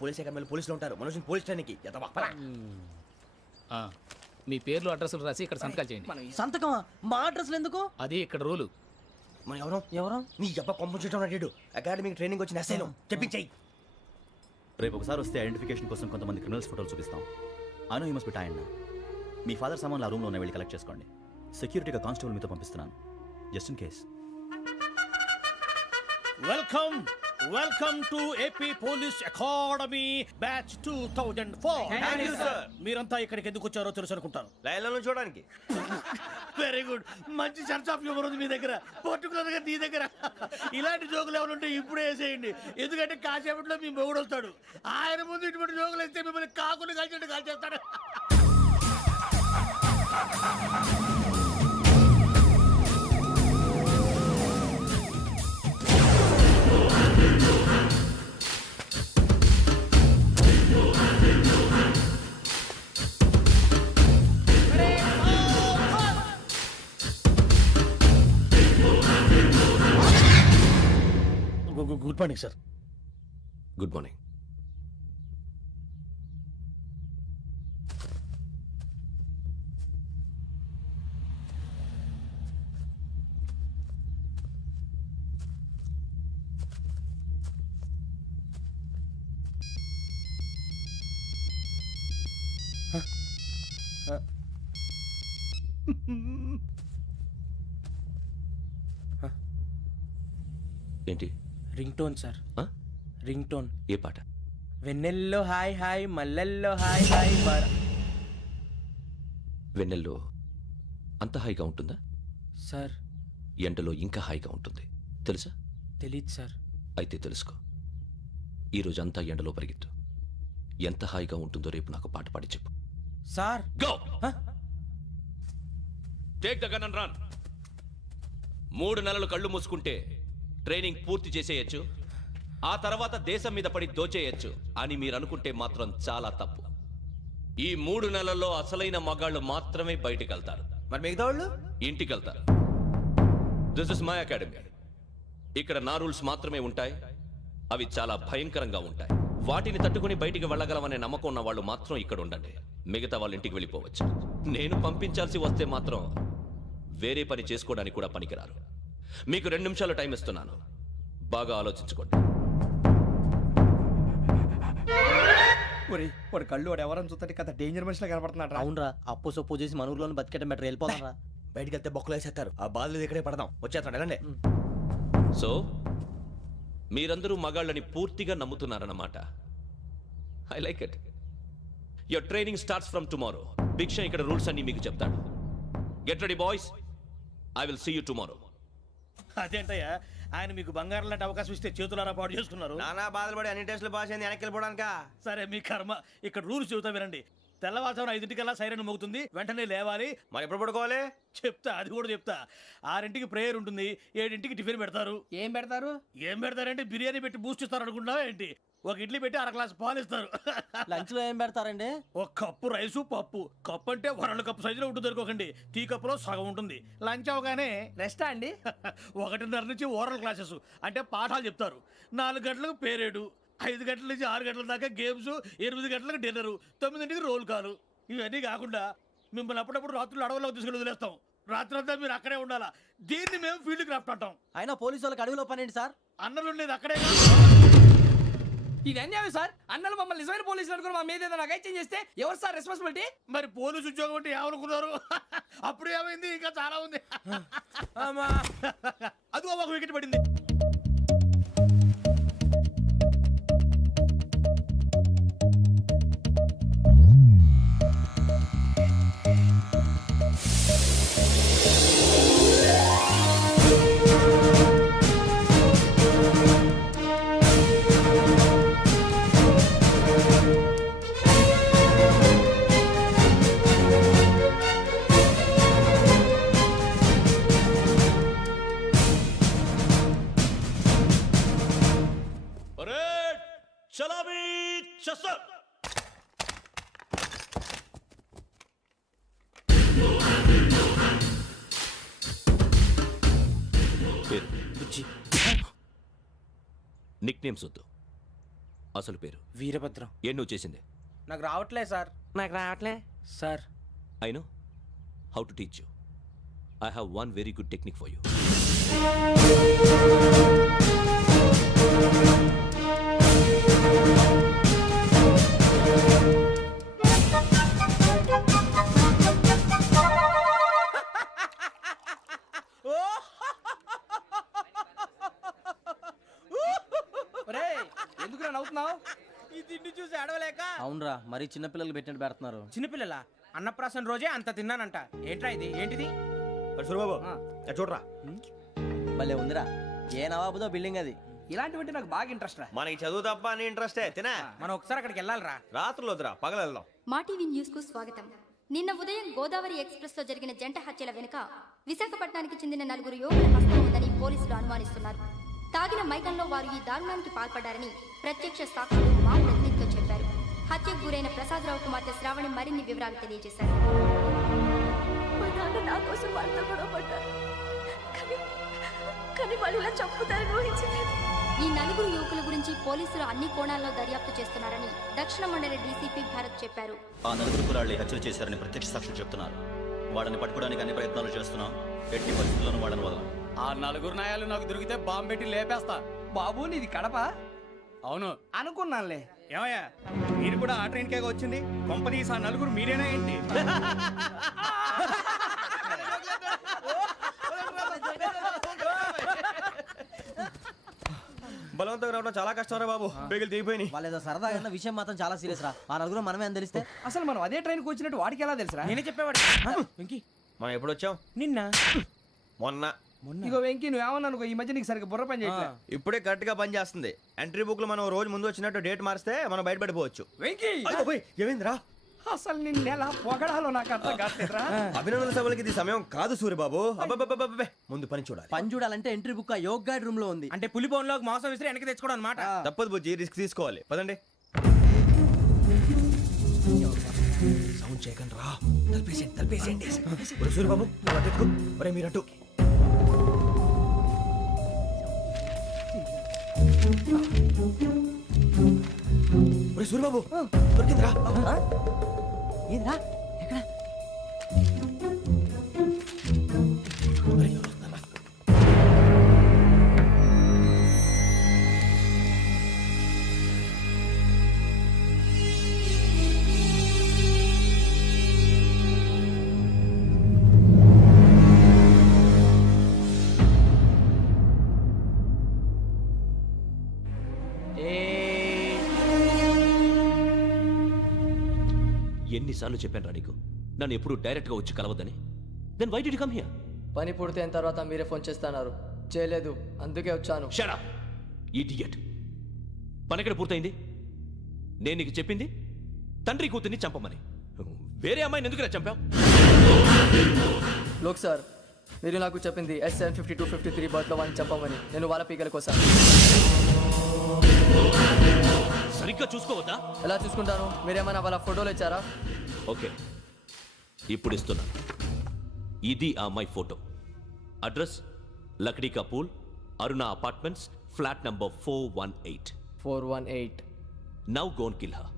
Police అకాడమీలో పోలీసులు ఉంటారు. మనోజ్ పోలీస్ స్టేషన్కి మీ పేర్లు అడ్రస్లు రాసి ఇక్కడ సంతకాలు చేయండి. సంతకమా? మా అడ్రస్లు ఎందుకు? అది ఇక్కడ రూలు. మనం ఎవరు నీ అబ్బా పంపించడం అన్నాడు. అకాడమిక్ ట్రైనింగ్ వచ్చిన అసైలం చెప్పించాయి. రేపు ఒకసారి వస్తే ఐడెంటిఫికేషన్ కోసం కొంతమంది క్రిమినల్స్ ఫోటోలు చూపిస్తాం. అను యూ మస్ట్ బి టైండ్. మీ ఫాదర్ సామాన్లు ఆ రూమ్లో ఉన్న వెళ్ళి కలెక్ట్ చేసుకోండి. సెక్యూరిటీగా కానిస్టేబుల్ మీతో పంపిస్తున్నాను, just in case. Welcome to AP police academy batch 2004. మీరంతా ఇక్కడికి ఎందుకు వచ్చారో తెలుసు అనుకుంటాను. లైన్లో చూడడానికి. Very good. మంచి సెన్స్ ఆఫ్ హ్యూమర్ ఉంది మీ దగ్గర, పర్టికులర్ గా నీ దగ్గర. ఇలాంటి జోకులు ఏమైనా ఉంటే ఇప్పుడే వేసేయండి, ఎందుకంటే కాసేపట్లో మీ మొగుడు వస్తాడు. ఆయన ముందు ఇటువంటి జోకులు వేస్తే మిమ్మల్ని కాకుని కాల్చేట్టు కాల్చేస్తాడు. Good morning sir. Good morning. ఏంటి? Ring tone sir. Ring tone. ఏ పాట? వెన్నెల్లో హాయ్ హాయ్, మల్లెల్లో హాయ్ హాయ్. వెన్నెల్లో అంత హాయిగా ఉంటుందా సార్? ఎండలో ఇంకా హాయిగా ఉంటుంది తెలుసా? తెలీదు సార్. అయితే తెలుసుకో. ఈరోజు అంతా ఎండలో పరిగెత్తు. ఎంత హాయిగా ఉంటుందో రేపు నాకు పాట పాడి చెప్పు. Sir go. Take the gun and run. 3 నెలలు కళ్ళు మూసుకుంటే ట్రైనింగ్ పూర్తి చేసేయచ్చు, ఆ తర్వాత దేశం మీద పడి దోచేయచ్చు అని మీరు అనుకుంటే మాత్రం చాలా తప్పు. ఈ 3 నెలల్లో అసలైన మగాళ్ళు మాత్రమే బయటికి వెళ్తారు. మరి మిగతా వాళ్ళు ఇంటికి వెళ్తారు. This is my academy. ఇక్కడ నా రూల్స్ మాత్రమే ఉంటాయి. అవి చాలా భయంకరంగా ఉంటాయి. వాటిని తట్టుకుని బయటికి వెళ్ళగలమనే నమ్మకం ఉన్న వాళ్ళు మాత్రం ఇక్కడ ఉండండి. మిగతా వాళ్ళు ఇంటికి వెళ్ళిపోవచ్చు. నేను పంపించాల్సి వస్తే మాత్రం వేరే పని చేసుకోవడానికి కూడా పనికిరారు. మీకు 2 నిమిషాలు టైం ఇస్తున్నాను, బాగా ఆలోచించుకోండి. వాడు కళ్ళు వాడు ఎవరని చూస్తే కదా డేంజర్ మనిషిలో కనపడుతున్నాడు. అవునరా, అప్పు సొప్పు చేసి మన ఊర్లో బతికేయడం బెటర్. వెళ్ళిపోతారా? బయటికి వెళ్తే బొక్కలు వేసేస్తారు. ఆ బాధలు ఇక్కడే పడదాం. వచ్చేస్తాడు వెళ్ళండి. సో మీరందరూ మగాళ్ళని పూర్తిగా నమ్ముతున్నారన్నమాట. I like it. Your training starts from tomorrow. Bhiksha ఇక్కడ రూల్స్ అన్ని మీకు చెప్తాడు. Get ready boys, I will see you tomorrow. అదేంటయ్యా, ఆయన మీకు బంగారం లాంటి అవకాశం ఇస్తే చేతులారా పాటు చేసుకున్నారు. నానా బాధలు పడి అన్ని టెస్టులు పాస్ అయింది, వెనక్కి వెళ్ళిపోవడానికా? సరే మీ కర్మ. ఇక్కడ రూల్స్ చెబుతా వినండి. తెల్లవారుజామున 5 సైరన్ మోగుతుంది, వెంటనే లేవాలి. మరి ఎప్పుడు పడుకోవాలి చెప్తా, అది కూడా చెప్తా. 6 ప్రేయర్ ఉంటుంది, 7 టిఫిన్ పెడతారు. ఏం పెడతారు? ఏం పెడతారంటే బిర్యానీ పెట్టి బూస్ట్ ఇస్తారు అనుకుంటున్నావా ఏంటి? ఒక ఇడ్లీ పెట్టి 1 గ్లాస్ పాలు ఇస్తారు. లంచ్ లో ఏం పెడతారండి? ఒక కప్పు రైసు పప్పు. కప్పు అంటే 1 కప్పు సైజులో ఉంటుంది అనుకోకండి. టీ కప్పులో సగం ఉంటుంది. లంచ్ అవగానే రెస్టా అండి? 1:30 నుంచి ఓరల్ క్లాసెస్ అంటే పాఠాలు చెప్తారు. 4 గంటలకు పేరేడు, 5 గంటల నుంచి 6 గంటల దాకా గేమ్స్, 8 గంటలకు డిన్నరు, 9 రోల్ కాలు. ఇవన్నీ కాకుండా మిమ్మల్ని అప్పుడప్పుడు రాత్రులు అడవుల్లో తీసుకెళ్ళి వదిలేస్తాం. రాత్రి అంతా మీరు అక్కడే ఉండాలా. దీన్ని మేము ఫీల్డ్ క్రాఫ్ట్ అంటాం. అయినా పోలీసు వాళ్ళకి అడవిలో పని ఏంటి సార్? అన్నలు ఉండేది అక్కడే. ఇది అన్యాయం సార్. అన్నలు మమ్మల్ని నిజమైన పోలీసులు అనుకుని మా మీద ఏదైనా చేంజ్ చేస్తే ఎవరు సార్ రెస్పాన్సిబిలిటీ? మరి పోలీసు ఉద్యోగం అంటే ఏమనుకున్నారు? అప్పుడు ఏమైంది, ఇంకా చాలా ఉంది. అది ఒక వికెట్ పడింది. నిక్ నేమ్స్ వద్దు, అసలు పేరు వీరభద్రం. ఏం నువ్వు చేసింది? నాకు రావట్లే సార్. నాకు రావట్లే sir. I know how to teach you. I have one very good technique for you. ఎందుకు నవ్వుతున్నావు? ఈ తిండి చూసి అడవలేక. అవునరా మరీ చిన్నపిల్లలు పెట్టినట్టు పెడుతున్నారు. చిన్నపిల్లల అన్నప్రాసన రోజే అంత తిన్నానంట. ఏంట్రా ఇది? ఏంటిది? సూరిబాబు చూడరా. భలే ఉందిరా. ఏ నవాబుదో బిల్డింగ్ అది. ఇలాంటివంటే నాకు బాగా ఇంట్రెస్ట్ రా. మనకి చదువు తప్ప అని ఇంట్రెస్టే తినా. మనం ఒకసారి అక్కడికి వెళ్ళాలిరా. రాత్రులు వద్దురా, పగలు వెళ్దాం. మా టీవీ న్యూస్ కు స్వాగతం. నిన్న ఉదయం గోదావరి ఎక్స్ప్రెస్ లో జరిగిన జంట హత్యల వెనుక విశాఖపట్నానికి చెందిన 4 యువకుల హస్తం ఉందని పోలీసులు అనుమానిస్తున్నారు. తాగిన మైకంలో వారు ఈ దారుణానికి పాల్పడ్డారని ప్రత్యక్ష సాక్షులు మా ప్రతినిధితో చెప్పారు. హత్యకు గురైన ప్రసాదరావు కుమార్తె శ్రావణి మరిన్ని వివరాలు తెలియజేశారు. మా నాన్న నా కోసం వాళ్ళతో గొడవ పడ్డారు, కానీ వాళ్ళు ఇలా చంపుతారని ఊహించలేదు. ఈ 4 యువకుల గురించి పోలీసులు అన్ని కోణాల్లో దర్యాప్తు చేస్తున్నారని దక్షిణ మండలి డీసీపీ భరత్ చెప్పారు. ఆ 4 కులాళ్ళి హత్యలు చేశారని ప్రత్యక్ష సాక్షులు చెప్తున్నారు. వాళ్ళని పట్టుకోవడానికి అన్ని ప్రయత్నాలు చేస్తున్నాం. ఎట్టి పరిస్థితుల్లోనూ వాళ్ళని వదలం. ఆ 4 నాయాలు నాకు దొరికితే బాంబు పెట్టి లేపేస్తా. బాబు నీది కడప? అవును అనుకున్నానులే. ఏమయ్యా మీరు కూడా ఆ ట్రైన్ కేగా వచ్చింది? కంపెనీస్ ఆ 4 మీరేనా ఏంటి? బలవంతంగా రావడం చాలా కష్టం రా బాబు. బేగులు దిగిపోయినాయి. వాళ్ళేదో సరదాగా అన్న విషయం మాత్రం చాలా సీరియస్ రా. ఆ 4 మనమే అని తెలిస్తే అసలు మనం అదే ట్రైన్కి వచ్చినట్టు వాడికి ఎలా తెలుసురా? నేనే చెప్పేవాడు. వెంకీ మనం ఎప్పుడు వచ్చాం? నిన్న మొన్న. ఇగో వెంకీ నువ్వేమన్నా అనుకో, ఈ మధ్య నీకు సరిగ్గా బుర్ర పని చేయట్లే. ఇప్పుడే కరెక్ట్ గా పని చేస్తుంది. ఎంట్రీ బుక్ లో మనం రోజు ముందు వచ్చినట్టు డేట్ మారిస్తే మనం బయటపడిపోవచ్చు. వెంకీ ఏమైందిరా? అసలు నిన్న ఎలా పొగడాలో నాకు అర్థం కాట్లేదురా. అభినందన సభలకి ఇది సమయం కాదు సూర్యబాబు. అబ్బబ్బబ్బబ్బబ్బే, ముందు పని చూడాలి. పని చూడాలంటే ఎంట్రీ బుక్ ఆ యోగ్ గైడ్ రూమ్ లో ఉంది. అంటే పులి బోన్లోకి మాంసం విసిరి వెనక్కి తెచ్చుకోవడం అనమాట. తప్పదు బుజ్జి, రిస్క్ తీసుకోవాలి. పదండి. సౌండ్ చేయకండి రా. తలపేసేయండి. సూర్యబాబు నువ్వు అటు ఎత్తుకో. ఒరే మీరు అటు. ఒరే సూర్యబాబు దొరికిందిరా. ఏంద్రా ఎక్కడ? ఎన్నిసార్లు చెప్పాను రా నీకు నన్ను ఎప్పుడు డైరెక్ట్ గా వచ్చి కలవద్దని? Then why did you come here? పని పూర్తయిన తర్వాత మీరే ఫోన్ చేస్తున్నారు. చేయలేదు, అందుకే వచ్చాను. Shut up idiot. పని ఎక్కడ పూర్తయింది? నేను నీకు చెప్పింది తండ్రి కూతుర్ని చంపమని. వేరే అమ్మాయిని ఎందుకురా చంపావు? లోక్ సార్, మీరు నాకు చెప్పింది S75253 బర్త్లో వాళ్ళని చంపమని. నేను వాళ్ళ పీకల కోసం. సరిగ్గా చూసుకోవద్దా? ఎలా చూసుకుంటాను? మీరేమైనా వాళ్ళ ఫోటోలు ఇచ్చారా? ఓకే, ఇప్పుడు ఇస్తున్నాను. ఇది ఆ అమ్మాయి ఫోటో. అడ్రస్ లక్డీ కా pool, Aruna apartments, flat number 418. 418. Now go and kill her.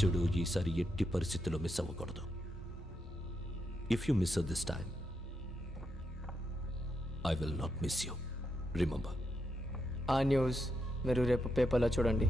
చూడు, ఈసారి ఎట్టి పరిస్థితుల్లో మిస్ అవ్వకూడదు. If you miss this time I will not miss you. Remember. ఆ న్యూస్ మీరు రేపు పేపర్లో చూడండి.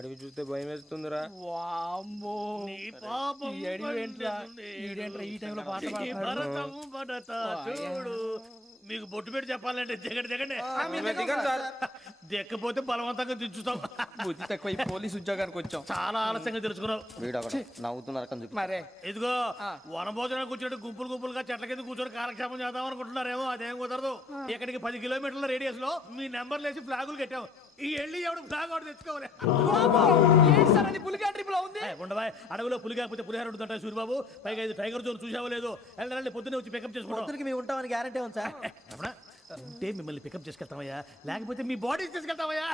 అడవి చూస్తే భయం వేస్తుందిరా. వామ్మో, నీ పాపం ఈ అడివి ఏంట్రా? పండేను. ఈడేంట్రా ఈ టైంలో పాట ఈ పాడుతున్నాడు? భరతము భరత చూడు మీకు బొట్టు పెట్టి చెప్పాలంటే దిగండి దిగండి సార్. దిక్కపోతే బలవంతంగా దించుతాం. బుద్ధి తక్కువ ఈ పోలీస్ ఉద్యోగానికి వచ్చాం. చాలా ఆలస్యంగా తెలుసుకున్నావు. వీడు అక్కడ నవ్వుతున్నారు కనుక మరే ఇదిగో వనభోజనానికి కూర్చోటి గుంపులుగా చెట్ల కింద కూర్చొని కాలక్షేపం చేద్దాం అనుకుంటున్నారేమో, అదేం కుదరదు. ఇక్కడికి 10 కిలోమీటర్ల రేడియస్ లో మీ నెంబర్లు వేసి ఫ్లాగులు కట్టాం. ఈ వెళ్ళి ఎవడు ఫ్లాగ్ ఒకటి తెచ్చుకోవాలి. ఏంటి సార్ అది పులిగా ట్రిప్ లో ఉంది. ఉండవా, అడవిలో పులి కాకపోతే పులిహార ఉంటుంటాయి సూరిబాబు. పైగా ఇది టైగర్ జోన్ చూసావో లేదో. వెళ్ళండి పొద్దున్నే వచ్చి పికప్ చేసుకుంటాం. పొద్దునకి మేము ఉంటామని గ్యారంటీ ఉంది సార్. రమణ, ఉంటే మిమ్మల్ని పికప్ చేసుకెళ్తామయ్యా, లేకపోతే మీ బాడీ తీసుకెళ్తామయ్యా.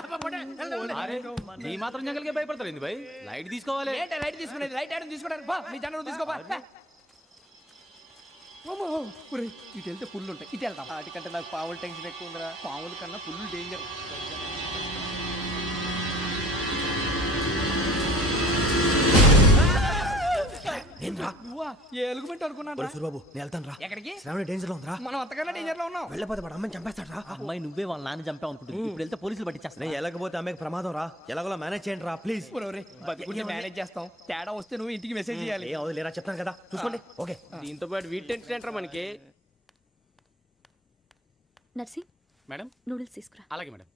నీ మాత్రం జంగల్కే భయపడతారు ఏంది భయ్? లైట్ తీసుకోవాలి. ఏంటి లైట్ తీసుకునేది? లైట్ ఐటమ్ తీసుకోవడానికి బా, నీ జనం తీసుకోబా. ఇటు వెళ్తే పుల్లు ఉంటాయి, ఇటు వెళ్తాం. వాటికంటే నాకు పావులు టెన్షన్ ఎక్కువ ఉందిరా. పాముల కన్నా పుల్లు డేంజర్. నేను రా నువ్వా? ఏ ఎలుగుబెట్టి అనుకున్నాను. సూరిబాబు నేను వెళ్తాను రా. ఎక్కడికి? శ్రావణి డేంజర్ లో ఉందిరా. మనం అంతకన్నా డేంజర్ లో ఉన్నాం. వెళ్ళపోతే వాడు అమ్మని చంపేస్తాడు రా. అమ్మాయి నువ్వే వాళ్ళ నాన్న చంపావు అనుకుంటుంది. ఇప్పుడు వెళ్తే పోలీసులు పట్టించేస్తా. నేను వెళ్ళకపోతే అమ్మాయికి ప్రమాదం రా. ఎలాగోలా మేనేజ్ చేయండి రా ప్లీజ్. బతుకుంటే మేనేజ్ చేస్తాం. తేడా వస్తే నువ్వు ఇంటికి మెసేజ్ చేయాలి. ఏ అవదు లేరా, చెప్తాను కదా, చూసుకోండి. ఓకే. దీంతో పాటు వీటి టెంట్ మనకి. నర్సి మేడం నూడిల్స్ తీసుకురా. అలాగే మేడం.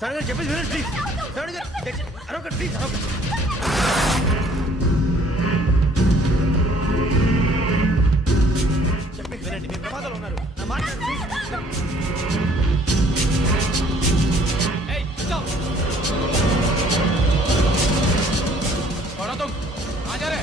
శ్రావణి గారు చెప్పేసి వినండి ప్లీజ్. శ్రావణి గారు అరొకటి ప్లీజ్. చెప్పేసి వినండి, మీరు ప్రమాదాలు ఉన్నారు. నా మాట ఏయ్ స్టాప్. छोड़ो तुम. आ जा रहे.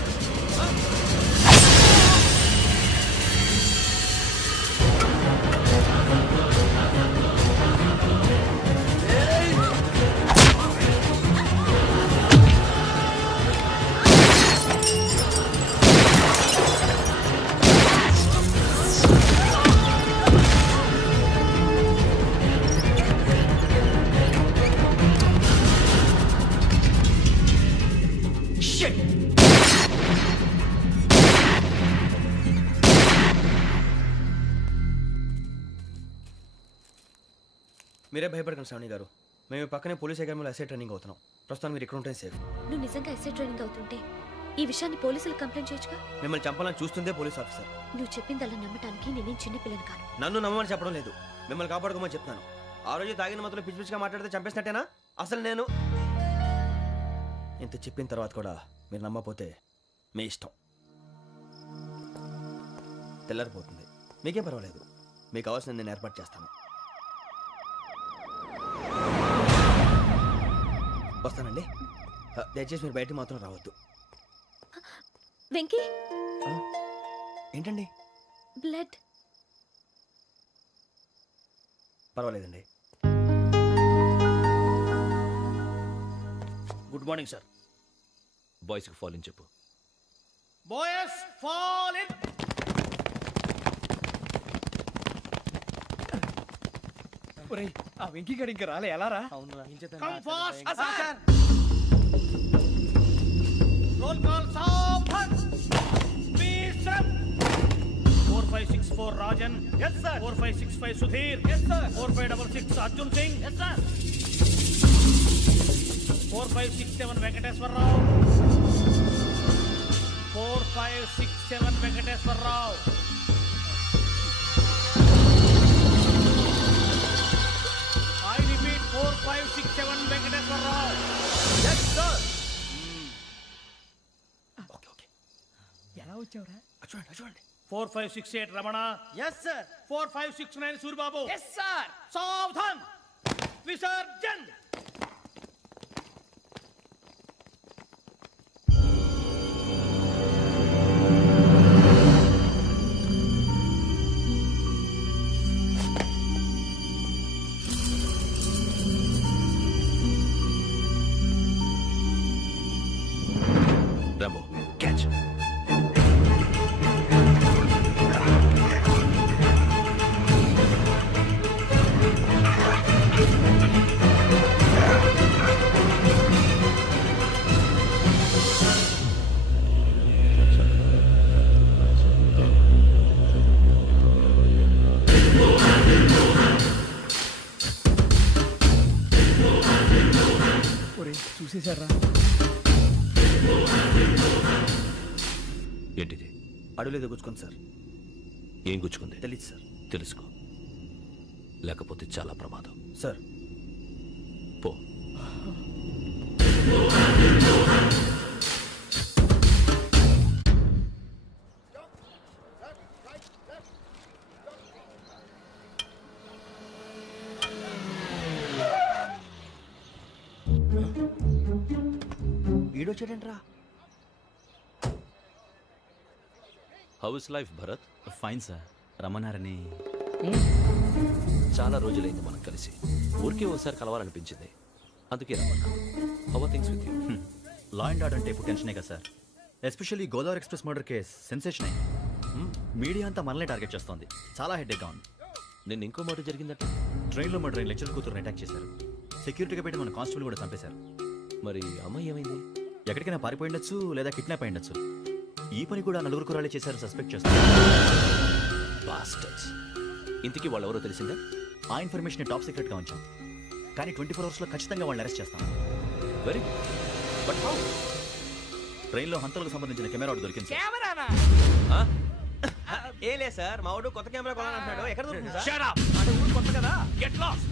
మీరే భయపడకండి శ్రావణి గారు. మేము పక్కనే పోలీస్ అకాడమీలో ఎస్ఐ ట్రైనింగ్ అవుతున్నాం. ప్రస్తుతానికి మీరు ఇక్కడ ఉంటే సేఫ్. నువ్వు నిజంగా ఎస్ఐ ట్రైనింగ్ అవుతుంటే ఈ విషయాన్ని పోలీసులకు కంప్లైంట్ చేయొచ్చుగా. మిమ్మల్ని చంపాలని చూస్తుందే పోలీస్ ఆఫీసర్. నువ్వు చెప్పిందల్లా నమ్మటానికి నేనేం చిన్న పిల్లని కాను. నన్ను నమ్మమని చెప్పడం లేదు, మిమ్మల్ని కాపాడుకోమని చెప్తాను. ఆ రోజు తాగిన మత్తులో పిచ్చి పిచ్చిగా మాట్లాడితే చంపేసినట్టేనా? అసలు నేను ఇంత చెప్పిన తర్వాత కూడా మీరు నమ్మపోతే మీ ఇష్టం. తెల్లారిపోతుంది, మీకేం పర్వాలేదు. మీకు కావాల్సింది నేను ఏర్పాటు చేస్తాను. వస్తానండి. దయచేసి మీరు బయటికి మాత్రం రావద్దు. వెంకీ ఏంటండి? బ్లడ్. పర్వాలేదండి. Good morning sir. బాయ్స్ కి ఫాలో చెప్పు. Boys fall in. ఒరేయ్, ఆ వెంకీ గడి ఇంకా రాలే, ఎలా రా? Come fast sir. Roll call సావధాన్. Speed step. 4564 Rajan. yes sir. 4565 Sudheer. yes sir. 4566 Arjun Singh. yes sir. 4567 Venkateswararao. 4567 Venkateswararao. I repeat 4567 Venkateswararao. yes sir. Okay okay, ఎలా వచ్చావురా? చూడండి చూడండి. 4568 Ramana. Yes sir. 4569 Suribabu. Yes sir. సావధాన్. విసర్జన్. Rambo catch. తోసేశారా? ఏంటిది? అడవిలో గుచ్చుకోండి సార్. ఏం గుచ్చుకుంది? తెలీదు సార్. తెలుసుకో, లేకపోతే చాలా ప్రమాదం. సార్ పో. ఈడొచ్చాడేంట్రా? How is life Bharat? Fine sir. రమ్మన్నారని. చాలా రోజులైంది మనం కలిసి. ఊరికే ఒకసారి కలవాలనిపించింది, అందుకే రమ్మన్నా. How are things with you? Law and order అంటే ఇప్పుడు టెన్షనే కదా sir. Especially Godavari express murder case sensation అయింది. మీడియా అంతా మనల్ని టార్గెట్ చేస్తోంది. చాలా హెడ్ఏక్గా ఉంది. నిన్న ఇంకో మాట జరిగిందట. ట్రైన్లో మా ట్రైన్ లెక్చర్ కూతురుని అటాక్ చేశారు. సెక్యూరిటీగా పెట్టి మన కానిస్టేబుల్ కూడా చంపేశారు. మరి అమ్మాయి ఏమైంది? ఎక్కడికైనా పారిపోయి ఉండొచ్చు, లేదా కిడ్నాప్ అయి ఉండొచ్చు. ఈ పని కూడా నలుగురు కురాలే చేశారు సస్పెక్ట్ చేస్తారు. బాస్టర్స్. ఇంతకీ వాళ్ళు ఎవరో తెలిసిందా? ఆ ఇన్ఫర్మేషన్ టాప్ సీక్రెట్గా ఉంచాం, కానీ 24 అవర్స్లో ఖచ్చితంగా వాళ్ళని అరెస్ట్ చేస్తాం. Very but how? ట్రైన్లో హంతలకు సంబంధించిన కెమెరా ఒకటి దొరికింది సార్. కెమెరానా? ఏలే సార్, మా వాడు కొత్త కెమెరా కొనాలంటున్నాడు. ఎక్కడ దొరుకుతుంది సార్? Shut up! అంటే ఊరు కొత్త కదా. Get lost!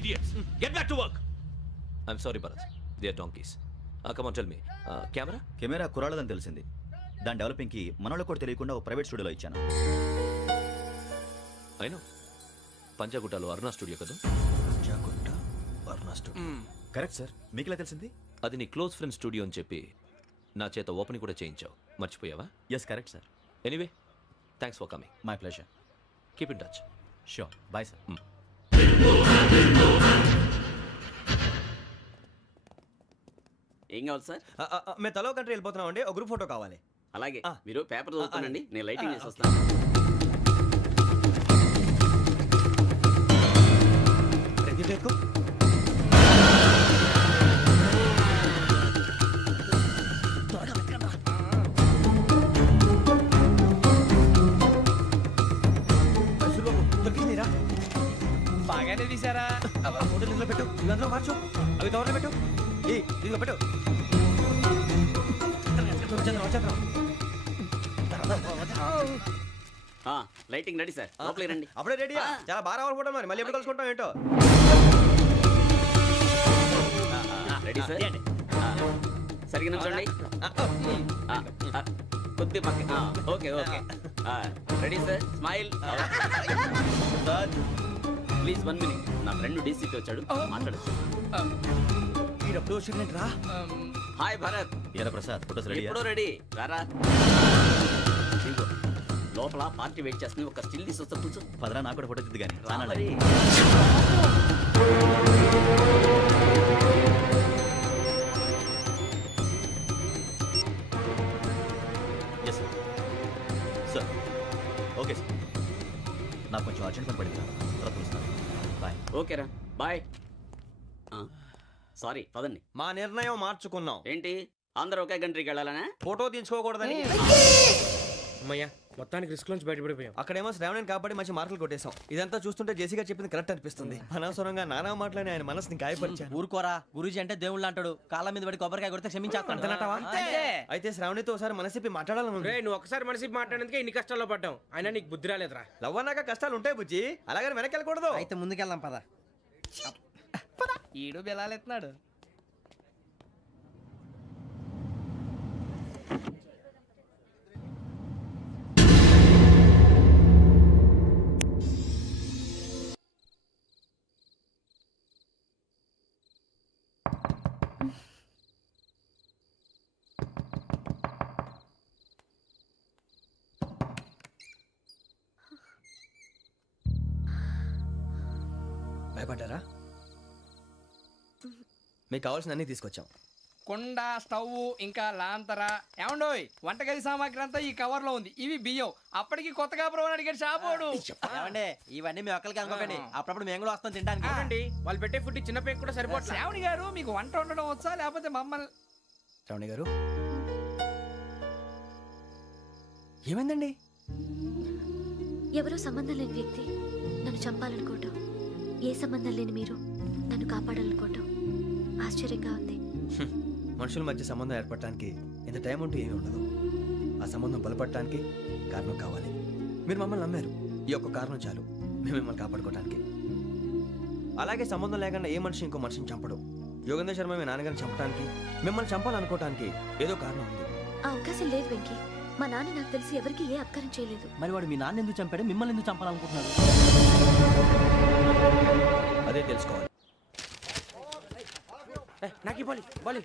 Idiots! Get back to work! I'm sorry, Bharat. They are donkeys. Come on, tell me. Camera? Camera కురాలదని తెలిసింది. దాని డెవలపింగ్కి మనలో కూడా తెలియకుండా ఒక ప్రైవేట్ స్టూడియోలో ఇచ్చాను. I know. పంజాగుట్టలో అరుణా స్టూడియో కదా? జాగుంట వర్ణ స్టూడియో. Correct sir. మీకు ఎలా తెలిసింది? అది నీ క్లోజ్ ఫ్రెండ్ స్టూడియో అని చెప్పి నా చేత ఓపెనింగ్ కూడా చేయించావు. మర్చిపోయావా? Yes correct sir. Anyway, thanks for coming. My pleasure. Keep in touch. Sure. Bye sir. ఏం కావాలి సార్? మేము తలో కంట్రీ వెళ్ళిపోతున్నాం అండి. ఒక గ్రూప్ ఫోటో కావాలి. అలాగే, ఆ. మీరు పేపర్ చదువుతానండి, నేను లైటింగ్ చేసి వస్తాను. రెడీ చేసుకో. బాగానే తీసారా? ఫోటో ఇందులో పెట్టు. ఇవి అందులో మార్చు. అవి కవర్లో పెట్టు. ఇదిగో పెట్టు. వచ్చేద్దాం. లైటింగ్ రెడీ సార్, లోపలికి రండి. అప్పుడే రెడీ. చాలా బాగా రావాలి ఫోటో. మరి మళ్ళీ ఎప్పుడు కలుసుకుంటాం ఏంటో. Ready sir. సరిగ్గా నుంచోండి. కొద్ది పక్క. Okay okay. Ready sir. Smile. Please 1 minute. నా ఫ్రెండ్ డీసీపీ వచ్చాడు, మాట్లాడచ్చు. ఈడప్పుడు వచ్చిందంటరా. హాయ్ భరత్. ఎరా ప్రసాద్, ఫోటోస్ రెడీ? ఎప్పుడో రెడీ. రారా. ఇదిగో, లోపల పార్టీ వెయిట్ చేస్తుంది. ఒక స్టిల్ తీసి వస్తా, కూర్చో. పదరా, నాకు కూడా ఫోటో తిద్దు కానీ. రా మరి. Yes sir. Sir okay sir. నాకు కొంచెం అర్జెంట్ పని పడింది. తర్వాత చూస్తాను. బాయ్. ఓకేరా, బాయ్. సారీ, పదండి. మా నిర్ణయం మార్చుకున్నాం. ఏంటి, అందరూ ఒకే కంట్రీకి వెళ్ళాలనే? ఫోటో తీసుకోకూడదని. అమ్మయ్యా, మొత్తానికి రిస్క్ నుంచి బయటపడిపోయాం. అక్కడేమో శ్రావణిని కాబట్టి మంచి మార్కులు కొట్టేశాం. ఇదంతా చూస్తుంటే జేసీగా చెప్పింది కరెక్ట్ అనిపిస్తుంది. అనవసరంగా నానా మాటలని ఆయన మనసుని గాయపరిచాను. ఊరుకోరా, గురూజీ అంటే దేవుళ్ళు అంటాడు. కాళ్ళ మీద పడి కొబ్బరికాయ కొడితే క్షమించేస్తాను. అయితే శ్రావణితో ఒకసారి మనసిప్పి మాట్లాడాలను. రే, నువ్వు ఒకసారి మనిషి మాట్లాడేందుకే ఇన్ని కష్టాల్లో పడ్డాం. అయినా నీకు బుద్ధి రాలేదురా. లవ్ అన్నాక కష్టాలు ఉంటాయి బుజ్జి, అలాగని వెనక్కి వెళ్ళకూడదు. అయితే ముందుకెళ్దాం పద. ఈడు బెలాలెత్తున్నాడు. భయపడ్డారా? మీకు కావాల్సిన అన్ని తీసుకొచ్చాం. కుండ, స్టవ్, ఇంకా లాంతర. ఏమండోయ్, వంటగది సామాగ్రి అంతా ఈ కవర్ లో ఉంది. ఇవి బియ్యం. అప్పటికి కొత్తగా బ్రౌన్ అడిగాడు షాపోడు. ఏమండి, ఇవన్నీ మీ ఒక్కరికి అనుకోకండి. అప్పుడప్పుడు మేము కూడా వస్తాం తినడానికి. చూడండి, వాళ్ళు పెట్టే ఫుడ్ చిన్న పేక్ కూడా సరిపోతుంది. శ్రావణి గారు, మీకు వంట వండడం వచ్చా, లేకపోతే మమ్మల్ని? శ్రావణి గారు, ఏమైందండి? ఎవరో సంబంధం లేని వ్యక్తి నన్ను చంపాలనుకోవటం, ఏ సంబంధం లేని మీరు నన్ను కాపాడాలనుకోవటం ఆశ్చర్యంగా ఉంది. మనుషుల మధ్య సంబంధం ఏర్పడటానికి ఇంత టైం ఉంటే ఏమీ ఉండదు. ఆ సంబంధం బలపడటానికి కారణం కావాలి. మీరు మమ్మల్ని నమ్మారు, ఈ ఒక్క కారణం చాలు మేము మిమ్మల్ని కాపాడుకోవడానికి. అలాగే సంబంధం లేకుండా ఏ మనిషి ఇంకో మనిషిని చంపడు. యోగేంద్ర శర్మ మీ నాన్నగారిని చంపడానికి, మిమ్మల్ని చంపాలనుకోవటానికి ఏదో కారణం ఉంది. ఆ అవకాశం లేదు వెంకీ. మా నాన్న నాకు తెలిసి ఎవరికి ఏ అపకారం చేయలేదు. మరి వాడు మీ నాన్న ఎందుకు చంపాడు, మిమ్మల్ని ఎందుకు చంపాలనుకుంటున్నాడు? అదే తెలుసుకోవాలి. నాకు బాలి బాలి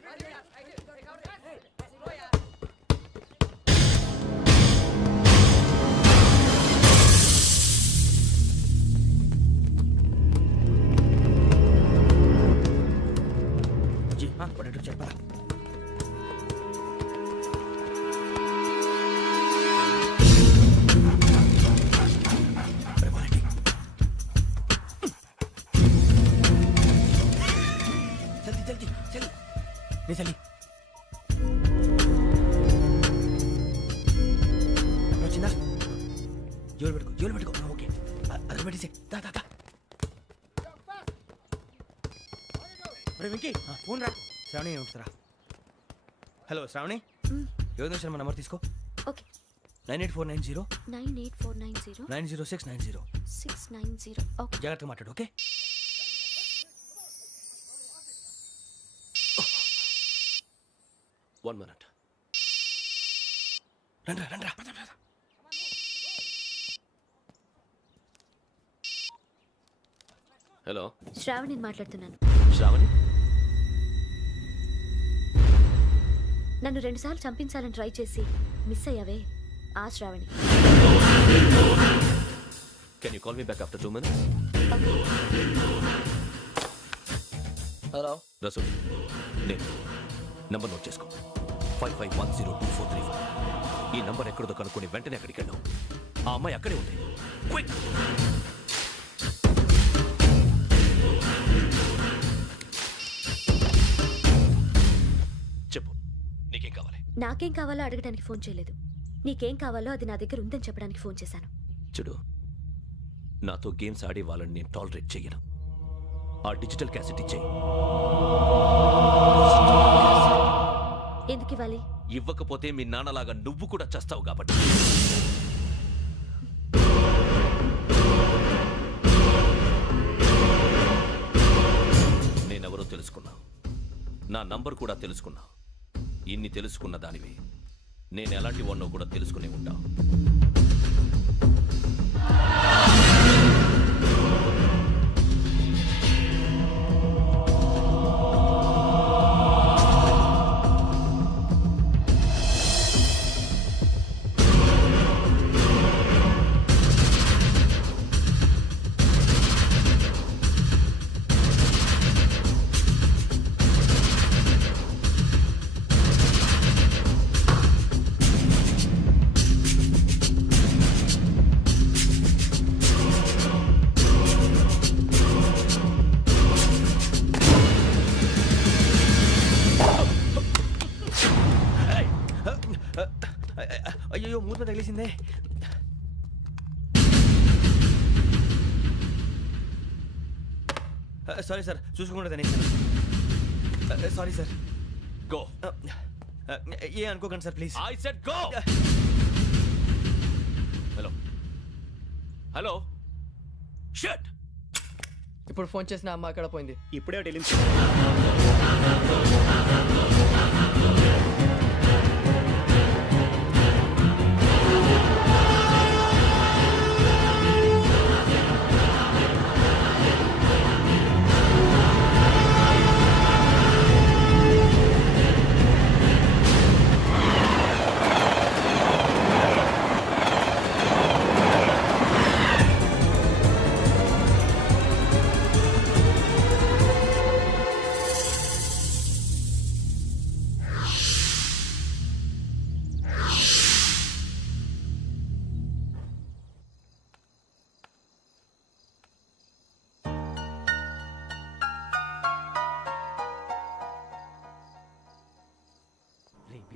పడేటట్టు చెప్పరా? చలి వచ్చిందా? జోలు పెట్టుకో. ఓకే, అది పెట్టేసి దా. వెంకీ ఫోన్ రా. శ్రావణి ఉంటుందిరా. హలో శ్రావణి, యోగేంద్ర శర్మ నంబర్ తీసుకో. ఓకే. 98490 98490 90690. 690. ఓకే. జాగ్రత్తగా మాట్లాడు. ఓకే. One minute. రండ్రా. హలో, శ్రావణిని మాట్లాడుతున్నాను. శ్రావణి? నన్ను 2 సార్లు చంపించాలని ట్రై చేసి మిస్ అయ్యావే, ఆ Sravani. Can you call me back after 2 minutes? Hello Rasool, నేను నంబర్ నోట్ చేసుకో. 55102435. ఈ నంబర్ ఎక్కడదో కనుక్కొని వెంటనే అక్కడికి వెళ్ళాం. ఆ అమ్మాయి అక్కడే ఉంది. క్విక్! చెప్పు, నీకేం కావాలి? నాకేం కావాలో అడగడానికి ఫోన్ చేయలేదు. నీకేం కావాలో అది నా దగ్గర ఉందని చెప్పడానికి ఫోన్ చేశాను. చూడు, నాతో గేమ్స్ ఆడే వాళ్ళని నేను టాలరేట్ చెయ్యను. ఆ డిజిటల్ క్యాసెట్ ఇచ్చేయి. ఎందుకు ఇవ్వాలి? ఇవ్వకపోతే మీ నాన్నలాగా నువ్వు కూడా చస్తావు కాబట్టి. నేనెవరో తెలుసుకున్నావు, నా నంబర్ కూడా తెలుసుకున్నావు. ఇన్ని తెలుసుకున్న దానివి నేను ఎలాంటి వాడినో కూడా తెలుసుకునే ఉంటావు. అయ్యో, మూత తగిలేసిందే. సారీ సార్, చూసుకోకుండా తినేసాను. Sorry sir. గో. ఏ అనుకోకండి sir, please. I said go. Hello shut. ఇప్పుడు ఫోన్ చేసిన అమ్మ అక్కడ పోయింది. ఇప్పుడే వెళ్ళింది.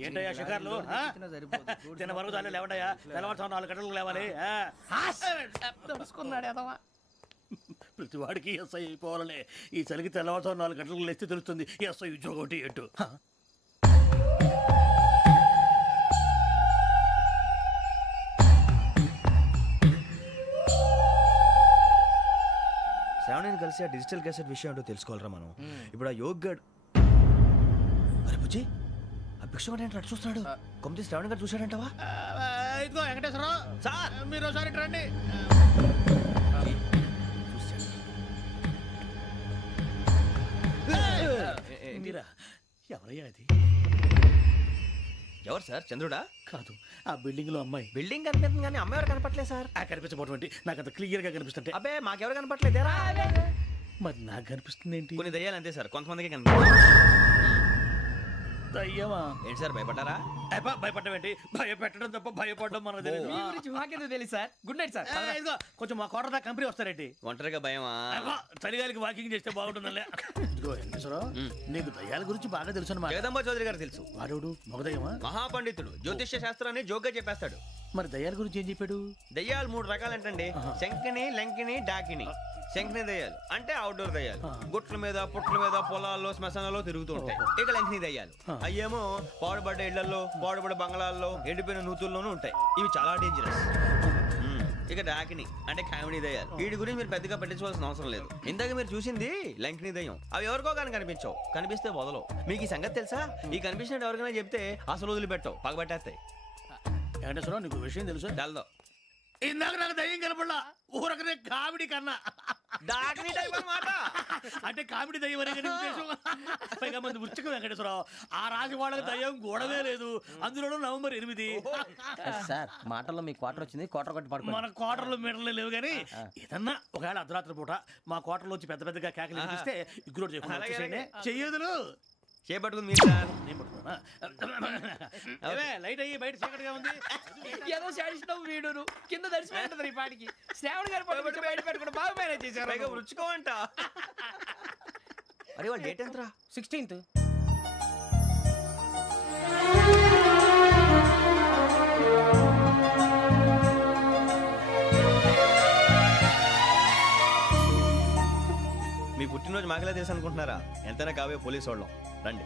ఏంటయ్యా షికార్లు? తిన్న వరకు దాన్ని లేవడయ్యా. తెల్లవారుతో 4 గంటలకు లేవాలి. తెలుసుకున్నాడు ఎదవా. ప్రతి వాడికి ఎస్ఐ అయిపోవాలనే ఈ చలికి తెల్లవారుతో 4 గంటలకు లేస్తే తెలుస్తుంది ఎస్ఐ ఉద్యోగం ఒకటి ఎటు. శ్రావణిని కలిసి ఆ డిజిటల్ క్యాసెట్ విషయం ఏంటో తెలుసుకోవాలరా మనం. ఇప్పుడు ఆ యోగ్ గడ్ అరే బుజ్జి ఆ భిక్షకుడు ఏంటో అటు చూస్తున్నాడు. కొమ్మతి శ్రావణి గారు చూశాడంటావా? ఇదిగో వెంకటేశ్వరరావు సార్, మీరు ఒకసారి ఇటు రండి. మీరా? ఎవరయ్యా అది? ఎవరు సార్? చంద్రుడా? కాదు, ఆ బిల్డింగ్ లో అమ్మాయి. బిల్డింగ్ కనిపిస్తుంది కానీ అమ్మాయి ఎవరు కనపట్లేదు సార్. ఆ కనిపించబోటువంటి నాకు అంత క్లియర్ గా కనిపిస్తుంటే. అబ్బే మాకెవరు కనపట్లేదేరా? మరి నాకు కనిపిస్తుంది ఏంటి? కొన్ని దయ్యాలు అంతే సార్, కొంతమందికి కనిపిస్తుంది. దయ్యమా? ఏంటి సార్ భయపడ్డారా? భయపడడం ఏంటి? భయపెట్టడం తప్ప భయపడడం మనకు తెలియదు. మీ గురించి మాకేదో తెలుసు సార్. Good night sir. ఇదిగో కొంచెం మా కోట దాకా కంపెనీ వస్తారేంటి? ఒంటరిగా భయమా? చలిగాలికి వాకింగ్ చేస్తే బాగుంటుందిలే. ఇదిగో వెంకటేశ్వరరావు, నీకు దయ్యాల గురించి బాగా తెలుసు అన్నమాట. జగదంబ చౌదరి గారు తెలుసు. వాడోడు మగదయ్యమా? మహాపండితుడు, జ్యోతిష్య శాస్త్రాన్ని జోగ్గా చెప్పేస్తాడు. మరి దయ్యాల గురించి ఏం చెప్పాడు? దయ్యాలు 3 రకాలంటండి. శంకిని, లంకిని, డాకిని. శంకిని దయ్యాలు అంటే అవుట్డోర్ దయ్యాలు, గుట్ల మీద పుట్ల మీద పొలాల్లో శ్మశానాల్లో తిరుగుతూ ఉంటాయి. ఇక లంకిని దయ్యాలు అయ్యేమో పాడుబడ్డ ఇళ్లలో, పాడుబడ్డ బంగ్లాల్లో, ఎండిపోయిన నూతుల్లోనూ ఉంటాయి. ఇవి చాలా డేంజరస్. ఇక డాకిని అంటే కామెడీ దయ్యాలు. వీటి గురించి మీరు పెద్దగా పట్టించుకోవాల్సిన అవసరం లేదు. ఇందాక మీరు చూసింది లంకిని దయ్యం. అవి ఎవరికో కానీ కనిపించవు, కనిపిస్తే వదలవు. మీకు ఈ సంగతి తెలుసా? ఈ కనిపించినట్టు ఎవరికైనా చెప్తే అసలు వదిలిపెట్టవు, పగబట్టేస్తాయి. వెంకటేశ్వరరావు, నీకు విషయం తెలుసు? డల్దో ఇందాక నాకు దయ్యం కనపడలా, ఊరకనే కామెడీ కన్నా. డాకిని టైప్ అన్నమాట. అంటే కామెడీ దయ్యం అనే కదా ఉద్దేశం. పైగా మంది వృచ్చిక వెంకటేశ్వరరావు, ఆ రాజు వాళ్ళకి దయ్యం గొడవే లేదు. అందులోనూ నవంబర్ 8. సార్ మాటల్లో మీ క్వార్టర్ వచ్చింది, క్వార్టర్ కొట్టి పడుకో. మన క్వార్టర్లో మీటర్లు లేవు కానీ ఏదన్నా ఒకవేళ అర్ధరాత్రి పూట మా క్వార్టర్లో వచ్చి పెద్ద పెద్దగా కేకలు ఇస్తే ఇగ్గురు చెయ్యదులు చేపట్టుకుంది మీరు సార్. నేను పట్టుకున్నా. లైట్ అయ్యి బయట చీకటిగా ఉంది. ఏదో శాడిస్తున్నావు వీడును. కింద దర్శనం ఈ పాటికి. శ్రావణ్ గారు పట్టుకుంటే బయట పెట్టుకుంటే బాగా మేనేజ్ చేశారు. పైగా రుచుకోవంట. అరే వాళ్ళ డేట్ ఎంతరా? 16th. మీ పుట్టినరోజు మాకలే తెలుసు అనుకుంటున్నారా? ఎంతైనా కావే పోలీసు వాళ్ళం. రండి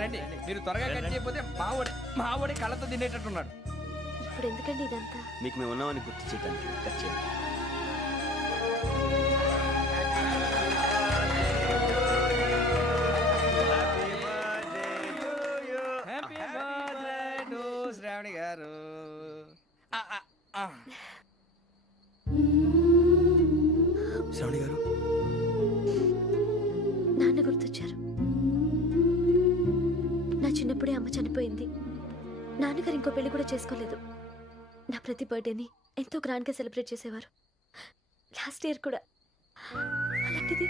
రండి. మీరు త్వరగా కట్ చేయకపోతే మావోడి కళ్ళతో తినేటట్టున్నాడు. ఇప్పుడు ఎందుకండి ఇదంతా? మీకు మేము ఉన్నామని గుర్తు చేయడానికి కట్ చేయండి. హ్యాపీ బర్త్డే టు శ్రావణి గారు. శ్రావణి గారు, నాన్న గుర్తొచ్చారు. నా చిన్నప్పుడే అమ్మ చనిపోయింది. నాన్నగారు ఇంకో పెళ్లి కూడా చేసుకోలేదు. నా ప్రతి బర్త్డేని ఎంతో గ్రాండ్గా సెలబ్రేట్ చేసేవారు. లాస్ట్ ఇయర్ కూడా. అలాంటిది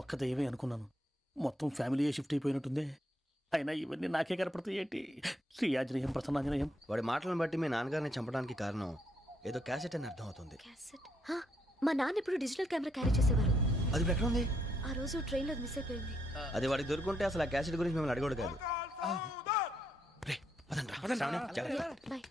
ఒక్క దయ్యమే అనుకున్నాను, మొత్తం ఫ్యామిలీయే షిఫ్ట్ అయిపోయినట్టుందే. అయినా ఇవన్నీ నాకే కనపడతాయి ఏంటి? శ్రీ ఆంజనేయం ప్రసన్నాంజనేయం. వాడి మాటలను బట్టి మీ నాన్నగారిని చంపడానికి కారణం ఏదో క్యాసెట్ అని అర్థం అవుతుంది. క్యాసెట్. మా నాన్న ఇప్పుడు డిజిటల్ కెమెరా క్యారీ చేసేవారు. అది ఇప్పుడు ఎక్కడ ఉంది? ఆ రోజు ట్రైన్లో మిస్ అయిపోయింది. అది వాడికి దొరుకుంటే అసలు ఆ క్యాసెట్ గురించి మిమ్మల్ని అడగడు కాదు. రే, పదండ్రా. శ్రావణి, జాగ్రత్త. బాయ్.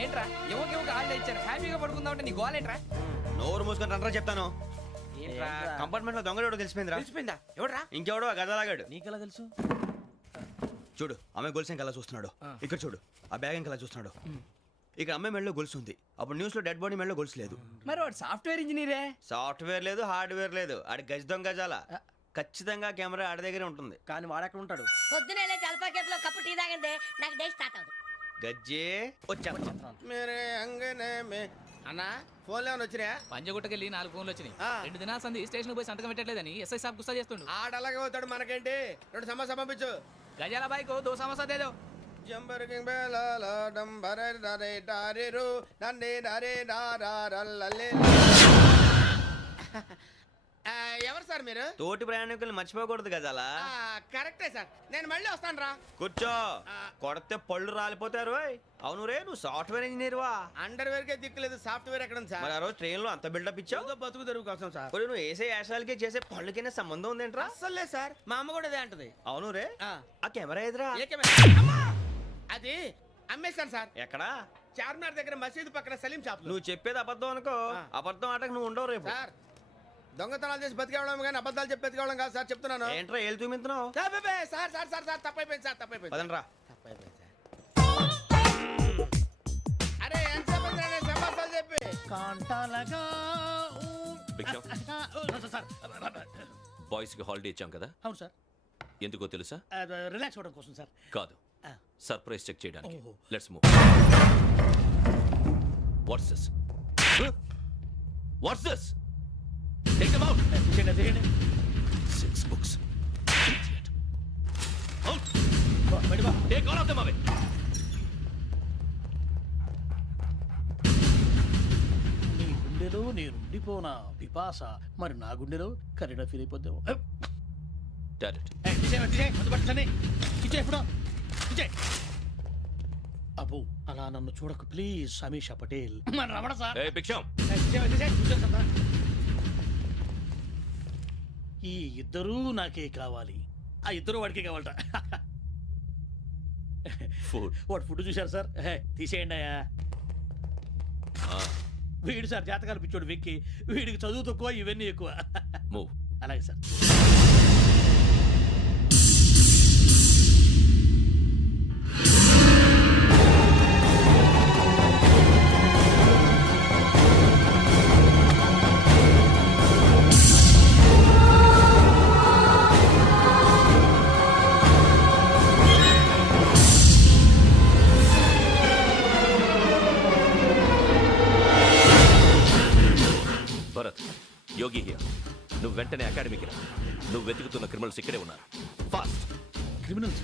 ఏంట్రా ఎవరికి ఆళ్ళు ఇచ్చారు? హ్యాపీగా పడుకుందాం అంటే నీ గోలేంట్రా? నోరు మూసుకొని రండ్రా చెప్తాను. ఏంట్రా కంపార్ట్మెంట్ లో దొంగడు తెలిసిపోయిందిరా. తెలిసిపోయిందా? ఎవడ్రా? ఇంకెవడో ఆ గదలాగాడు. నీకెలా తెలుసు? చూడు, ఆమె గొలుసు ఇంకలా చూస్తున్నాడు. ఇక్కడ చూడు, ఆ బ్యాగ్ ఇంకలా చూస్తున్నాడు. ఇక అమ్మాయి మెడలో గొలుసు ఉంది. అప్పుడు న్యూస్ లో డెడ్ బాడీ మెడలో గొలుసు లేదు. మరి వాడు సాఫ్ట్వేర్ ఇంజనీరే. సాఫ్ట్వేర్ లేదు, హార్డ్వేర్ లేదు. ఆడి గజ దొంగ గజాల. ఖచ్చితంగా కెమెరా ఆడి దగ్గరే ఉంటుంది. కానీ వాడెక్కడ ఉంటాడు? పొద్దునే జలపా కేఫ్లో కప్పు టీ తాగిందే నాకు డే స్టార్ట్ అవుతుంది. గజ్జే వచ్చా. అన్నా ఫోన్లో ఏమైనా వచ్చినాయా? పంజగుట్టకెళ్ళి 4 ఫోన్లు వచ్చినాయి. ఆ. 2 దినాల సంది స్టేషన్ పోయి సంతకం పెట్టలేదని ఎస్ఐ సాబ్ గుస్తా చేస్తుండు. ఆడలాగే పోతాడు, మనకేంటి? 2 సమస్య పంపించు. గజాల బైక్ 2 సమస్య దేదో. జంబరకింగ్ బేలాల డంబరే డరే డారిరు నన్నే నరే నారారల్లలే. ఎవరు సార్ మీరు? తోటి ప్రయాణికులు మర్చిపోకూడదు గజాల. కరెక్టే సార్, నేను మళ్ళీ వస్తాను రా. కూర్చో, కొడితే పళ్ళు రాలిపోతారు. అవును రే, నువ్వు సాఫ్ట్వేర్ ఇంజనీర్ వా? అండర్వేర్ కే దిక్కులేదు, సాఫ్ట్వేర్ ఎక్కడ ఉంది మరి సార్? ఆ రోజు ట్రైన్ లో అంత బిల్డప్ ఇచ్చావు. బతుకు తెరుగు కోసం సార్. మరి నువ్వు వేసే యాశాలకి చేసే పళ్ళకైనా సంబంధం ఉందేంట్రా? అస్సలు లేదు సార్, మా అమ్మ కూడా అదే అంటది. అవును రే, ఆ. ఆ కెమెరా ఎదురా ఏ కెమెరా? అమ్మా! అది అమ్మేశాను సార్. ఎక్కడా? చార్మినార్ దగ్గర మసీదు పక్కన సలీం షాప్. నువ్వు చెప్పేది అబద్ధం అనుకో. ఆ. అబద్ధం ఆటకు నువ్వు ఉండవు రేపు. సార్, దొంగతనాలు చేసి బతికేవడం కానీ అబద్ధాలు చెప్పి బతికేవడం కాదు సార్, చెప్తున్నాను. ఏంట్రా ఏళ్ళు చూపించినావు? Sir sir sir sir sir తప్పైపోయింది సార్, తప్పైపోయింది. పదండ్రా. తప్పైపోయింది సార్. అరే ఎంతసేపు అయింది రా నేను సమాసాలు చెప్పి? కాంటాలగా భిక్షం, సార్. బాయ్స్ కి హాలిడే ఇచ్చాం కదా, అవును సార్, ఎందుకో తెలుసా? రిలాక్స్ అవ్వడం కోసం సార్. కాదు, సర్ప్రైజ్ చెక్ చేయడానికి. ఓహో. Let's move. What's this? What's this? Take them out. తీయండి. 6 books. Idiot. Out. బయట బా. Take all of them away. నీ గుండెలో నేనుండిపోనా పిపాస, మరి నా గుండెలో కరీడా ఫీల్ అయిపోద్దాము. Got it. అబ్బో, అలా నన్ను చూడకు please, Sameesha Patel. Ramana sir. Hey, భిక్షం. ఈ ఇద్దరూ నాకే కావాలి, ఆ ఇద్దరు వాడికే కావాలట. Food. వాడు ఫుడ్ చూశారు సార్, తీసేయండి అయ్యా. వీడు సార్ జాతకాలు పిచ్చోడు వెక్కి, వీడికి చదువు తక్కువ, ఇవన్నీ ఎక్కువ. Move. అలాగే సార్. Bharat, Yogi here. నువ్వు వెంటనే అకాడమీకి రా. నువ్వు వెతుకుతున్న క్రిమినల్స్ ఇక్కడే ఉన్నారు. ఫాస్ట్. క్రిమినల్స్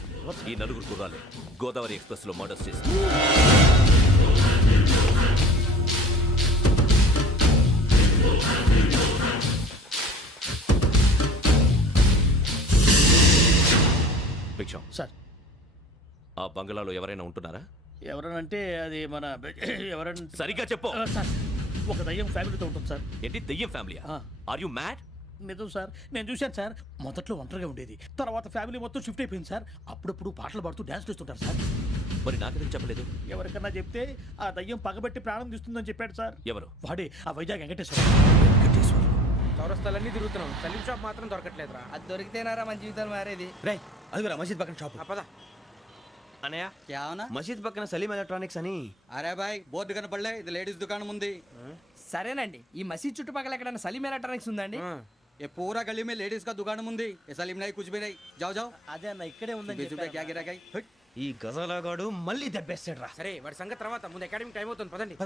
ఈ నలుగురు కుర్రాలే గోదావరి ఎక్స్ప్రెస్ లో మర్డర్స్ చేసి భిక్షం, సార్. ఆ బంగ్లాలో ఎవరైనా ఉంటున్నారా? ఎవరనంటే అది మన ఎవరంటే సరిగ్గా చెప్పు. సార్, ఒక దయ్యం ఫ్యామిలీతో ఉంటుంది సార్. ఏంటి దెయ్యం ఫ్యామిలీ? ఆ. Are you mad? నిజం సార్, నేను చూశాను సార్. మొదట్లో ఒంటరిగా ఉండేది, తర్వాత ఫ్యామిలీ మొత్తం షిఫ్ట్ అయిపోయింది సార్. అప్పుడప్పుడు పాటలు పాడుతూ డ్యాన్స్ చేస్తుంటారు సార్. మరి నాకెందుకు చెప్పలేదు? ఎవరికన్నా చెప్తే ఆ దయ్యం పగబెట్టి ప్రాణం తీస్తుందని చెప్పాడు సార్. ఎవరు? వాడే ఆ వైజాగ్ వెంకటేశ్వర. చౌరస్తాలన్నీ తిరుగుతున్నాం, సలీం షాప్ మాత్రం దొరకట్లేదురా. అది దొరికితేనారా మన జీవితాలు మారేది. రే, అదిగురా మసీద్ పక్కన షాప్. పద. అనయ్య, क्या होना? మసీద్ పక్కన సలీం ఎలక్ట్రానిక్స్ అని. अरे भाई बहुत दुकान पड़ ఇది లేడీస్ దుకాణం ఉంది. సరేనండి, ఈ మసీద్ చుట్టుపక్కల ఎక్కడైనా సలీం ఎలక్ట్రానిక్స్ ఉందండి? ये पूरा गली में लेडीज का दुकान मुंदी ये सलीम नहीं कुछ भी नहीं जाओ जाओ. అదే అన్న, ఇక్కడే ఉందని 20 रुपए क्या गिराएगा? ఈ గజాలగాడు మళ్ళీ దెబ్బేస్తాడు రా. సరే వాడి సంగతి తర్వాత, ముందు అకాడమిక్ టైం అవుతుంది, పదండి.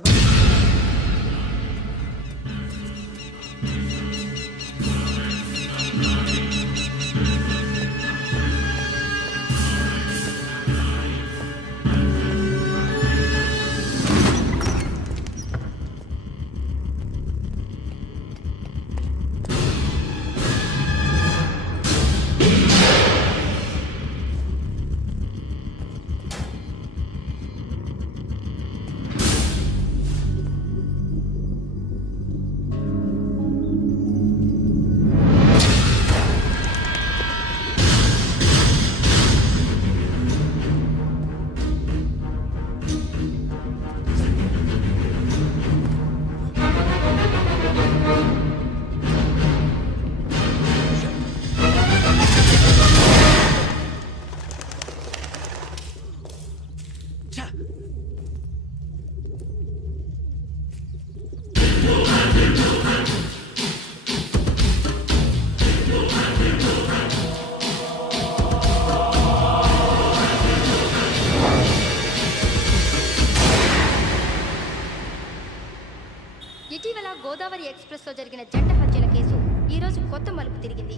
ఎక్స్ప్రెస్లో జరిగిన జంట హత్యల కేసు ఈ రోజు కొత్త మలుపు తిరిగింది.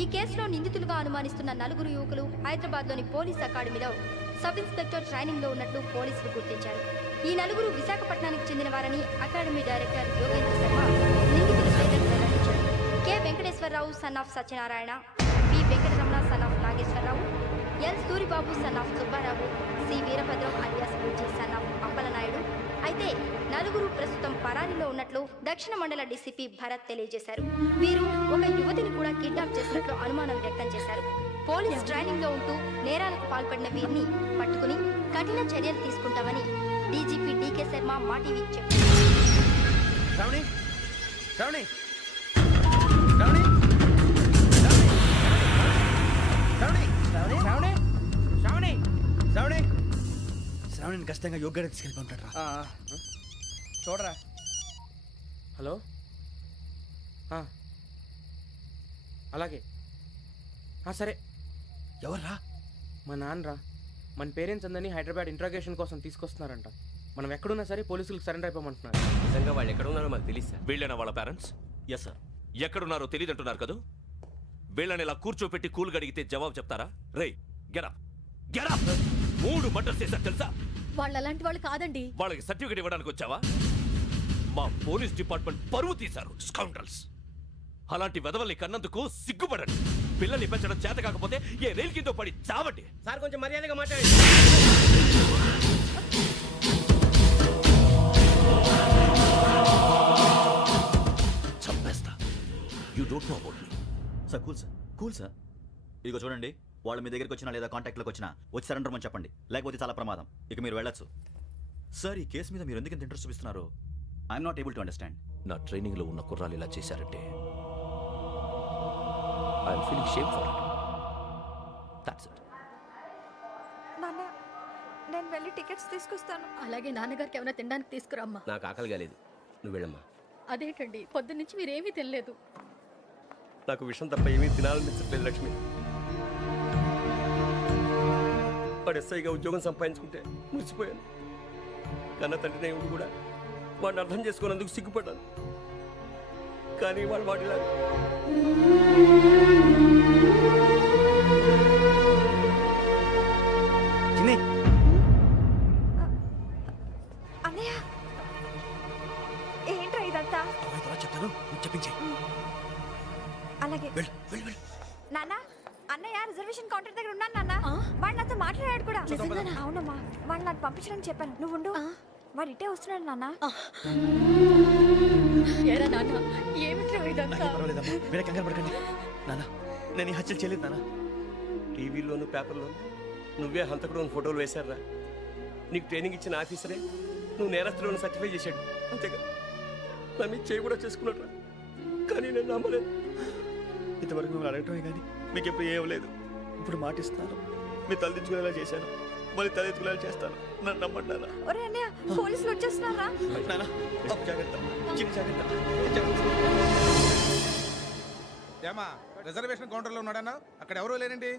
ఈ కేసులో నిందితులుగా అనుమానిస్తున్న 4 యువకులు హైదరాబాద్లోని పోలీస్ అకాడమీలో సబ్ ఇన్స్పెక్టర్ ట్రైనింగ్లో ఉన్నట్లు పోలీసులు గుర్తించారు. ఈ 4 విశాఖపట్నానికి చెందిన వారని అకాడమీ డైరెక్టర్ యోగేంద్ర శర్మ నిందితుల పేర్లను వెల్లడించారు. K Venkateswararao son of Satyanarayana, P Venkataramana son of Nageswararao, L Suribabu son of Subbarao, C Veerabhadram alias Bujji son of Appalanaidu. అయితే 4 ప్రస్తుతం పరారీలో ఉన్నట్లు దక్షిణ మండల డీసీపీ భరత్ తెలియజేశారు. వీరు ఒక యువతిని కూడా కిడ్నాప్ చేసినట్లు అనుమానం వ్యక్తం చేశారు. పోలీస్ ట్రైనింగ్ లో ఉంటూ నేరాలకు పాల్పడిన వీరిని పట్టుకుని కఠిన చర్యలు తీసుకుంటామని డీజీపీ డీకే శర్మ మా టీవీకి చెప్పారు. శ్రావణి శ్రావణి శ్రావణి శ్రావణి శ్రావణి శ్రావణి శ్రావణి శ్రావణిని ఖచ్చితంగా యోగ్యత తీసుకెళ్ళి ఉంటాడు రా. చూడరా. హలో అలాగే సరే. ఎవర్రా? మా నాన్నరా. మన పేరెంట్స్ అందరినీ హైదరాబాద్ ఇంట్రాగేషన్ కోసం తీసుకొస్తున్నారంట. మనం ఎక్కడున్నా సరే పోలీసులకు సరెండర్ అయిపోమంటున్నారు. నిజంగా వాళ్ళు ఎక్కడ ఉన్నారో మాకు తెలియదు సార్. వీళ్ళేనా వాళ్ళ పేరెంట్స్? Yes sir. ఎక్కడున్నారో తెలియదంటున్నారు కదా. వీళ్ళని ఇలా కూర్చోపెట్టి కూల్ గడిగితే జవాబు చెప్తారా? రేయ్ గెటప్ గెటప్. 3 మర్డర్స్ చేశారు తెలుసా? వాళ్ళు అలాంటి వాళ్ళు కాదండి. వాళ్ళకి సర్టిఫికేట్ ఇవ్వడానికి వచ్చావా? మా పోలీస్ డిపార్ట్మెంట్ పరువు తీశారు స్కౌండ్రల్స్. అలాంటి వెధవల్ని కన్నందుకు సిగ్గుపడండి. పిల్లల్ని పెంచడం చేత కాకపోతే ఏ రైలు కింద పడి చావండి. సార్ కొంచెం మర్యాదగా మాట్లాడండి. చంపేస్తా. You don't know about me. Sir cool sir. ఇదిగో చూడండి, వాళ్ళు మీ దగ్గరికి వచ్చినా లేదా కాంటాక్ట్లోకి వచ్చినా వచ్చి సరెండర్ అని చెప్పండి, లేకపోతే చాలా ప్రమాదం. ఇక మీరు వెళ్ళొచ్చు. సార్, ఈ కేసు మీద మీరు ఎందుకు ఇంత ఇంట్రెస్ట్ చూపిస్తున్నారు? I'm not able to understand. నా ట్రైనింగ్ లో ఉన్న కుర్రాలు ఇలా చేశారంటే I'm feeling shame for it. That's it. నాన్న, నేను వెళ్ళి టికెట్స్ తీసుకొస్తాను. అలాగే నాన్నగారికి ఏమైనా తినడానికి తీసుకురామ్మా. నాకు ఆకలి కాలేదు, నువ్వు వెళ్ళమ్మా. అదేంటండి, పొద్దున్నుంచి మీరేమీ తినలేదు. నాకు విషయం తప్ప ఏమీ తినాలనిపించట్లేదు లక్ష్మి. వాడు ఎస్ఐగా ఉద్యోగం సంపాదించుకుంటే మురిసిపోయాను. కన్న తండ్రినే ఉండి కూడా వాడిని అర్థం చేసుకున్నందుకు సిగ్గుపడ్డాను. కానీ వాడిలా అన్నయ్య, ఏంట్రా ఇదంతా? చెప్తాను, చెప్పించే. అలాగే నాన్న. అన్నయ్య రిజర్వేషన్ కౌంటర్ దగ్గర ఉన్నాను నాన్న. వాడు నాతో మాట్లాడాడు కూడా. అవునమ్మా, వాడు నాకు పంపించడానికి చెప్పాను. నువ్వు ఉండు, వాడు ఇట్టే వస్తున్నాడు నాన్న. పర్వాలేదమ్మా, వేరే కంగారు పడకండి. నాన్న, నేను ఈ హత్యలు చేయలేదు నాన్న. టీవీలోను పేపర్లోను నువ్వే హంతకుడు ఫోటోలు వేశారా? నీకు ట్రైనింగ్ ఇచ్చిన ఆఫీసరే నువ్వు నేరస్తులను సర్టిఫై చేశాడు. అంతేగా నా మీద చేయి కూడా చేసుకున్నట్రా. కానీ నేను నమ్మలేదు. ఇంతవరకు మిమ్మల్ని అడగటమే కానీ మీకు ఎప్పుడు ఏమలేదు. ఇప్పుడు మాటిస్తాను, మీ తలదించుకునేలా చేశాను, మళ్ళీ తలెత్తుకునేలా చేస్తాను. నన్ను నమ్మండి నాన్న. ఒరే అన్నయ్య, పోలీసులు వచ్చేస్తున్నారా? నాన్న, జాగ్రత్త, చిన్న జాగ్రత్త. ఏమా రిజర్వేషన్ కౌంటర్లో ఉన్నాడన్నా? అక్కడ ఎవరూ లేనండి.